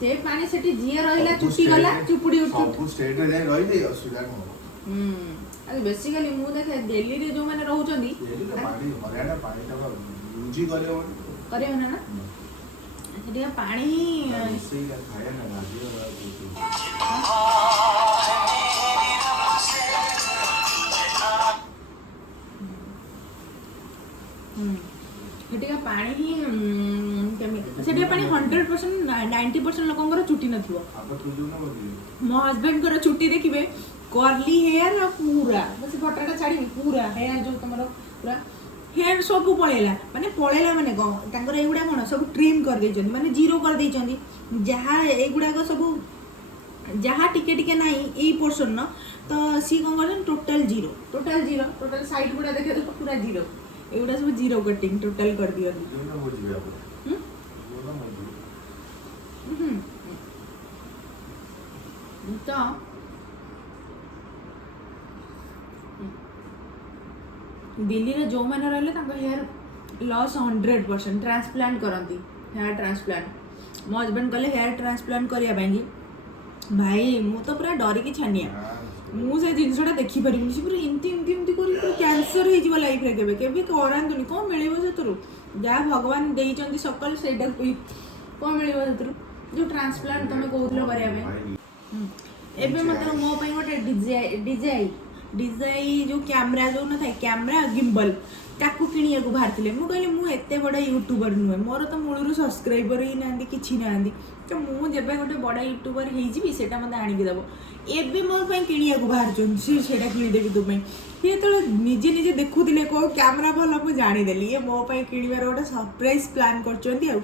ସେ ପାଣି ସେଠି ଯିଏ ରହିଲା ସବୁ ଚୁଟି ଗଲା state- ଚୁପୁଡି ଉଠି। ସବୁ ଷ୍ଟେଟରେ ଯାଇ ରହିଲେ ଅସୁବିଧା କଣ? ଆଉ ବେସିକାଲି ମୁଁ ଦେଖେ ଦିଲ୍ଲୀରେ ଯୋଉମାନେ ରହୁଛନ୍ତି ଏଇଟା ପାଣି ହରିୟାଣା ପାଣିଟା ବା ୟୁଜି କରିବ କରିବେ ନା ସେଠିକା ପାଣି ହିଁ ରୋଷେଇ ଖାଇବା ନା ଗାଧୋଇବା ସେଠିକା ପାଣି ହିଁ ସେଠିକା ପାଣି 100% 90% ଲୋକଙ୍କର ଚୁଟି ନଥିବ। ଆପଣ ତୁ ଯୋଉ ନା ବୋଲିଏ ମୋ ହଜବେଣ୍ଡଙ୍କର ଚୁଟି ଦେଖିବେ କର୍ଲି ହେୟାର ଆଉ ପୁରା ସେ ଫଟୋଟା ଛାଡ଼ିବି ପୁରା ହେୟାର ଯୋଉ ତମର ପୁରା ହେୟାର ସବୁ ପଳେଇଲା ମାନେ କ'ଣ ତାଙ୍କର ଏଇଗୁଡ଼ା କ'ଣ ସବୁ ଟ୍ରିମ୍ କରିଦେଇଛନ୍ତି ମାନେ ଜିରୋ କରିଦେଇଛନ୍ତି। ଯାହା ଏଇଗୁଡ଼ାକ ସବୁ ଯାହା ଟିକେ ଟିକେ ନାହିଁ ଏଇ ପୋର୍ସନ୍ର ତ ସିଏ କ'ଣ କରୁଛନ୍ତି ଟୋଟାଲ୍ ସାଇଡ୍ ଗୁଡ଼ା ଦେଖେଇ ପୁରା ଜିରୋ ଏଗୁଡ଼ା ସବୁ ଜିରୋ କଟିଂ ଟୋଟାଲ୍ କରିଦିଅନ୍ତି। ଯୋଉ ନା ମୁଁ ଯିବି ଆପଣ ଯୋଉ ନା ମୁଁ ଯିବି ତ ଦିଲ୍ଲୀରେ ଯେଉଁମାନେ ରହିଲେ ତାଙ୍କ ହେୟାର ଲସ୍ 100% ଟ୍ରାନ୍ସପ୍ଲାଣ୍ଟ କରନ୍ତି ହେୟାର ଟ୍ରାନ୍ସପ୍ଲାଣ୍ଟ। ମୋ ହଜବେଣ୍ଡ କହିଲେ ହେୟାର ଟ୍ରାନ୍ସପ୍ଲାଣ୍ଟ କରିବା ପାଇଁକି ଭାଇ ମୁଁ ତ ପୁରା ଡରିକି ଛାନିଆ ମୁଁ ସେ ଜିନିଷଟା ଦେଖିପାରିବିନି ସେ ପୁରା ଏମିତି କରି କ୍ୟାନ୍ସର ହେଇଯିବ ଲାଇଫ୍ରେ କେବେ କରାନ୍ତୁନି କ'ଣ ମିଳିବ ସେଥିରୁ ଯାହା ଭଗବାନ ଦେଇଛନ୍ତି ସକାଳୁ ସେଇଟାକୁ କ'ଣ ମିଳିବ ସେଥିରୁ ଯେଉଁ ଟ୍ରାନ୍ସପ୍ଲାଣ୍ଟ ତୁମେ କହୁଥିଲ କରିବା ପାଇଁ। ଏବେ ମୋତେ ମୋ ପାଇଁ ଗୋଟେ ଡିଜାଇ ଯେଉଁ କ୍ୟାମେରା ଯେଉଁ ନଥାଏ କ୍ୟାମେରା ଗିମ୍ବଲ୍ ତାକୁ କିଣିବାକୁ ବାହାରିଥିଲେ। ମୁଁ କହିଲି ମୁଁ ଏତେ ବଡ଼ ୟୁଟ୍ୟୁବର ନୁହେଁ ମୋର ତ ମୂଳରୁ ସବସ୍କ୍ରାଇବର ହିଁ ନାହାନ୍ତି କିଛି ନାହାନ୍ତି ତ ମୁଁ ଯେବେ ଗୋଟେ ବଡ଼ ୟୁଟ୍ୟୁବର ହେଇଯିବି ସେଇଟା ମୋତେ ଆଣିକି ଦେବ। ଏବେ ମୋ ପାଇଁ କିଣିବାକୁ ବାହାରୁଛନ୍ତି ସେଇଟା କିଣିଦେବି ତୋ ପାଇଁ। ସିଏ ଯେତେବେଳେ ନିଜେ ଦେଖୁଥିଲେ କେଉଁ କ୍ୟାମେରା ଭଲ ମୁଁ ଜାଣିଦେଲି ଇଏ ମୋ ପାଇଁ କିଣିବାର ଗୋଟେ ସରପ୍ରାଇଜ୍ ପ୍ଲାନ୍ କରୁଛନ୍ତି ଆଉ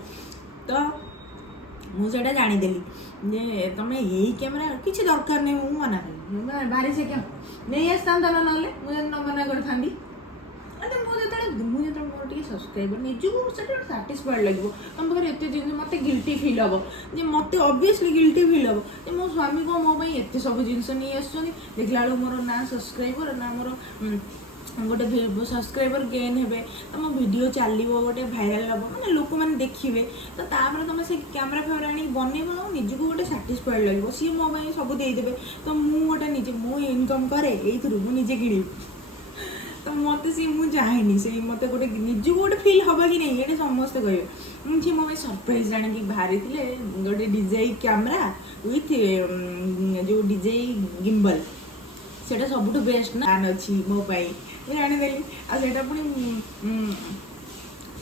ତ ମୁଁ ସେଇଟା ଜାଣିଦେଲି ଯେ ତମେ ଏଇ କ୍ୟାମେରା କିଛି ଦରକାର ନାହିଁ ମୁଁ ମନା କଲି ଭାରି ସେ ନେଇ ଆସିଥାନ୍ତ ନା ନହେଲେ ମୁଁ ଯଦି ନ ମନା କରିଥାନ୍ତି। ମୁଁ ଯେତେବେଳେ ମୋର ଟିକେ ସବସ୍କ୍ରାଇବର ନିଜକୁ ସେଟା ଗୋଟେ ସାଟିସ୍ଫାଏଡ୍ ଲାଗିବ ତମ ପାଖରେ ଏତେ ଜିନିଷ ମୋତେ ଗିଲ୍ଟି ଫିଲ୍ ହେବ ଯେ ମୋତେ ଅବଭିୟସଲି ଗିଲ୍ଟି ଫିଲ୍ ହେବ ଯେ ମୋ ସ୍ୱାମୀ କ'ଣ ମୋ ପାଇଁ ଏତେ ସବୁ ଜିନିଷ ନେଇ ଆସୁଛନ୍ତି ଦେଖିଲା ବେଳକୁ ମୋର ନା ସବସ୍କ୍ରାଇବର ନା ମୋର ଗୋଟେ ସବସ୍କ୍ରାଇବର ଗେନ୍ ହେବେ ତମ ଭିଡ଼ିଓ ଚାଲିବ ଗୋଟେ ଭାଇରାଲ୍ ହେବ ମାନେ ଲୋକମାନେ ଦେଖିବେ ତ ତାପରେ ତମେ ସେ କ୍ୟାମେରା ଫ୍ୟାମେରା ଆଣିକି ବନେଇବ ତମ ନିଜକୁ ଗୋଟେ ସାଟିସ୍ଫାଏଡ୍ ଲାଗିବ ସିଏ ମୋ ପାଇଁ ସବୁ ଦେଇଦେବେ ତ ମୁଁ ଗୋଟେ ନିଜେ ମୁଁ ଇନକମ୍ କରେ ଏଇଥିରୁ ମୁଁ ନିଜେ କିଣିବି ତ ମୋତେ ସିଏ ମୁଁ ଚାହେଁନି ସେଇ ମୋତେ ଗୋଟେ ନିଜକୁ ଗୋଟେ ଫିଲ୍ ହେବ କି ନାହିଁ ଏଇଟା ସମସ୍ତେ କହିବେ ସିଏ ମୋ ପାଇଁ ସରପ୍ରାଇଜ୍ ଆଣିକି ବାହାରିଥିଲେ ଗୋଟେ ଡିଜାଇ କ୍ୟାମେରା ୱିଥ୍ ଯେଉଁ ଡିଜାଇ ଗିମ୍ବଲ୍ ସେଇଟା ସବୁଠୁ ବେଷ୍ଟ ନା ପ୍ଲାନ୍ ଅଛି ମୋ ପାଇଁ ମୁଁ ଜାଣିଦେଲି ଆଉ ସେଇଟା ପୁଣି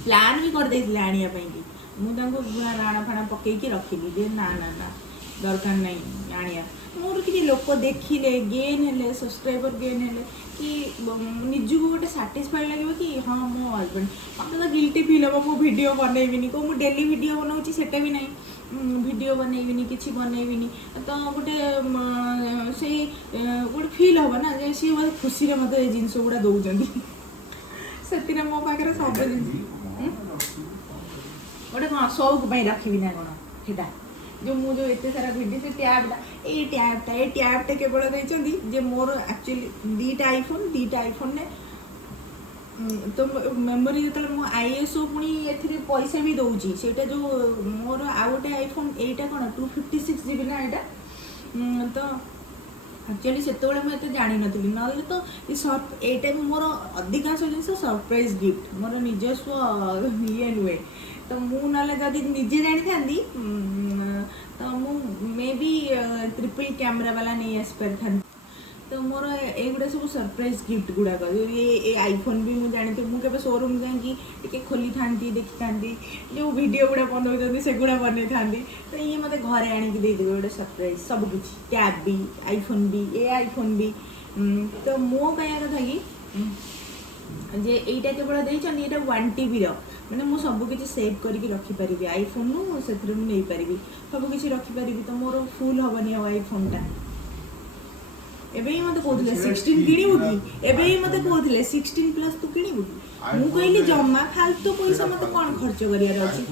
ପ୍ଲାନ୍ ବି କରିଦେଇଥିଲେ ଆଣିବା ପାଇଁକି ମୁଁ ତାଙ୍କୁ ପୁରା ରାଣ ଫାଣ ପକେଇକି ରଖିଲି ଯେ ନା ଦରକାର ନାହିଁ ଆଣିବା ମୋର କିଛି ଲୋକ ଦେଖିଲେ ଗେନ୍ ହେଲେ ସବସ୍କ୍ରାଇବର ଗେନ୍ ହେଲେ କି ନିଜକୁ ଗୋଟେ ସାଟିସ୍ଫାଏଡ୍ ଲାଗିବ କି ହଁ ମୋ ହଜବେଣ୍ଡ ମୋତେ ତ ଗିଲ୍ଟି ଫିଲ୍ ହେବ ମୁଁ ଭିଡ଼ିଓ ବନେଇବିନି କେଉଁ ମୁଁ ଡେଲି ଭିଡ଼ିଓ ବନାଉଛି ସେଇଟା ବି ନାହିଁ ଭିଡ଼ିଓ ବନେଇବିନି କିଛି ବନେଇବିନି ତ ଗୋଟେ ସେଇ ଗୋଟେ ଫିଲ୍ ହେବ ନା ଯେ ସିଏ ମୋତେ ଖୁସିରେ ମୋତେ ଏ ଜିନିଷ ଗୁଡ଼ା ଦେଉଛନ୍ତି ସେଥିରେ ମୋ ପାଖରେ ସବୁ ଜିନିଷ ଗୋଟେ କ'ଣ ସଉକ ପାଇଁ ରଖିବି ନା କ'ଣ ସେଇଟା ଯେଉଁ ମୁଁ ଯେଉଁ ଏତେ ସାରା ଭିଡ଼ିଓ ସେ ଟ୍ୟାବ୍ଟା କେବଳ ଦେଇଛନ୍ତି ଯେ ମୋର ଆକ୍ଚୁଆଲି ଦୁଇଟା ଆଇଫୋନ୍ରେ ତ ମେମୋରି ଯେତେବେଳେ ମୁଁ ISO ପୁଣି ଏଥିରେ ପଇସା ବି ଦେଉଛି ସେଇଟା ଯେଉଁ ମୋର ଆଉ ଗୋଟେ ଆଇଫୋନ୍ ଏଇଟା କ'ଣ 256 GB ନା ଏଇଟା ତ ଆକ୍ଚୁଆଲି ସେତେବେଳେ ମୁଁ ଏତେ ଜାଣିନଥିଲି ନହେଲେ ତ ଏଇଟା ବି ମୋର ଅଧିକାଂଶ ଜିନିଷ ସରପ୍ରାଇଜ୍ ଗିଫ୍ଟ ମୋର ନିଜସ୍ୱ ଇଏ ନୁହେଁ ତ ମୁଁ ନହେଲେ ଯଦି ନିଜେ ଜାଣିଥାନ୍ତି ତ ମୁଁ ମେ ବି ଟ୍ରିପଲ୍ କ୍ୟାମେରା ବାଲା ନେଇ ଆସିପାରିଥାନ୍ତି ତ ମୋର ଏଇଗୁଡ଼ା ସବୁ ସରପ୍ରାଇଜ୍ ଗିଫ୍ଟ ଗୁଡ଼ାକ ଏ ଆଇଫୋନ୍ ବି ମୁଁ ଜାଣିଥିଲି ମୁଁ କେବେ ସୋରୁମ୍ ଯାଇକି ଟିକେ ଖୋଲିଥାନ୍ତି ଦେଖିଥାନ୍ତି ଯେଉଁ ଭିଡ଼ିଓ ଗୁଡ଼ା ବନଉଛନ୍ତି ସେଗୁଡ଼ା ବନେଇଥାନ୍ତି ତ ଇଏ ମୋତେ ଘରେ ଆଣିକି ଦେଇଦେବେ ଗୋଟେ ସରପ୍ରାଇଜ୍ ସବୁକିଛି ଟ୍ୟାବ୍ ବି ଆଇଫୋନ୍ ବି ଆଇଫୋନ୍ ବି ତ ମୋ କହିବା କଥା କି ଯେ ଏଇଟା କେବଳ ଦେଇଛନ୍ତି ଏଇଟା 1 TBର ମାନେ ମୁଁ ସବୁକିଛି ସେଭ୍ କରିକି ରଖିପାରିବି ଆଇଫୋନ୍ରୁ ସେଥିରେ ମୁଁ ନେଇପାରିବି ସବୁକିଛି ରଖିପାରିବି ତ ମୋର ଫୁଲ୍ ହେବନି ଆଉ ଆଇଫୋନ୍ଟା ଏବେ ହିଁ ମୋତେ କହୁଥିଲେ 16 କିଣିବୁ କି ଏବେ ହିଁ ମୋତେ କହୁଥିଲେ 16+ ତୁ କିଣିବୁ କି ମୁଁ କହିଲି ଜମା ଫାଲତୁ ପଇସା ମୋତେ କ'ଣ ଖର୍ଚ୍ଚ କରିବାର ଅଛି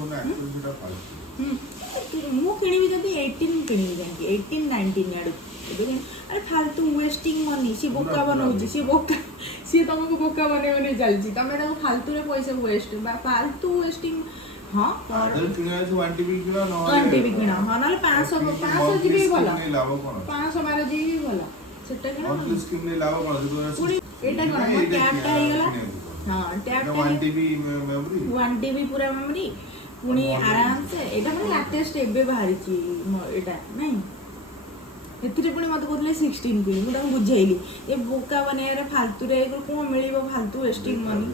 ମୁଁ କିଣିବି ଯଦି 18 କିଣିବି ଯାଇକି 18-19 ଆଡ଼କୁ अरे फालतू वेस्टिंग मनी सी बोका बनाऊँ सी तुमको बोका बने चलती तुम फालतू रे पैसा वेस्ट फालतू वेस्टिंग हाँ वन टीवी किण हाँ ना 500 जीबी भल 512 जीबी भल सेटा वन टीवी पूरा मेमोरी पुणी आराम से एटा मतलब लेटेस्ट एबे बाहरी एटा नहीं एथिरे पुणी मत कहले 16 किलो मु ताको बुझाइली ए बोका बनेयार फालतू रे कोन मिलिबो फालतू वेस्टिंग मनी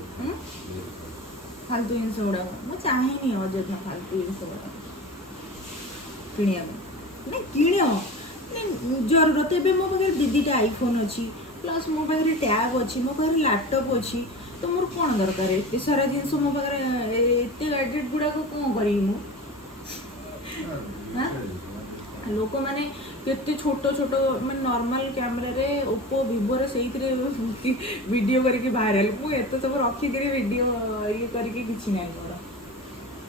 फालतू जिनस गुड़ा मु चाहिनी अଯଥା फालतू जिनस गुड़ा किनिया नहीं किनियो जरूरत एबे मो पाखे दीदीटा आईफोन अच्छी प्लस मो पाखे टैब अच्छी मो पाखे लैपटॉप अच्छी तो मोर कौन दरकार एते सारा जिनस मो पाखे एते गैजेट गुड़ा को कौन करी मु लोक मैंने केते छोट छोट मैं नॉर्मल कैमरा रे ओप्पो विवो रे सेइतरे वीडियो करके वायरल मु एते सब रखी करी वीडियो ये करके किछि नै मोर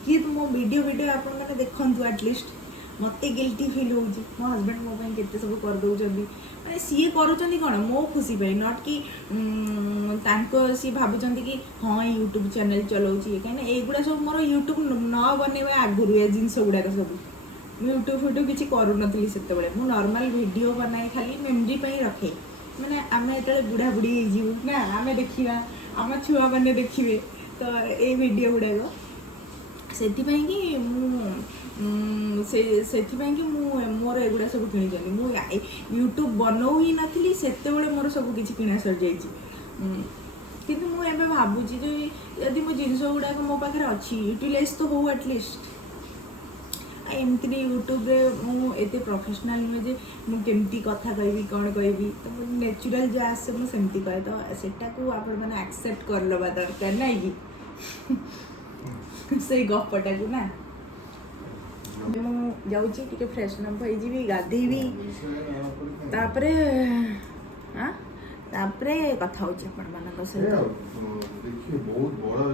कि मो वीडियो आपन माने देखंतु एटलीस्ट मते गिल्टी फील होउची मो हस्बैंड मो पई केते सब कर दउ जल्दी माने सीए करूचंदी कोन मो खुशी पई नॉट कि तांको सी भाबुचंदी कि हां YouTube चैनल चलाउची काने एगुडा सब मोर YouTube न बनेबा आगुरु ए जिंस गुडा सब यूट्यूब फूट्यूब किसी करूनली से मु नॉर्मल वीडियो बनाई खाली मेमोरी पे रखे मैंने आम जो बुढ़ा बुढ़ी हो ना आम देखा आम छुआ मैंने देखिए तो ये वीडियो गुड़ाक से मोर एगुड़ा सब कि मु यूट्यूब बनाऊ ही नी से मोर सब किसी किना सर जाइए मुझे भावुची जदि मो जिनस गुड़ाक मो पाखे अच्छी यूटिलाइज तो हो एटलिस्ट एमती यूट्यूब रे मुझे प्रोफेशनल नुहे जे मुझे कथा कहबी कौन कहबी तो नेचुरल जो आसे मुझे कहे तो सेटा को आपण मैंने एक्सेप्ट कर लबा दरकार नहीं कि से गपटा को ना मु जाउची टिके फ्रेशन अप होई गाधेबी तापरे हां तापरे कथा होची आपण मानक से देखिए बहुत बड़ा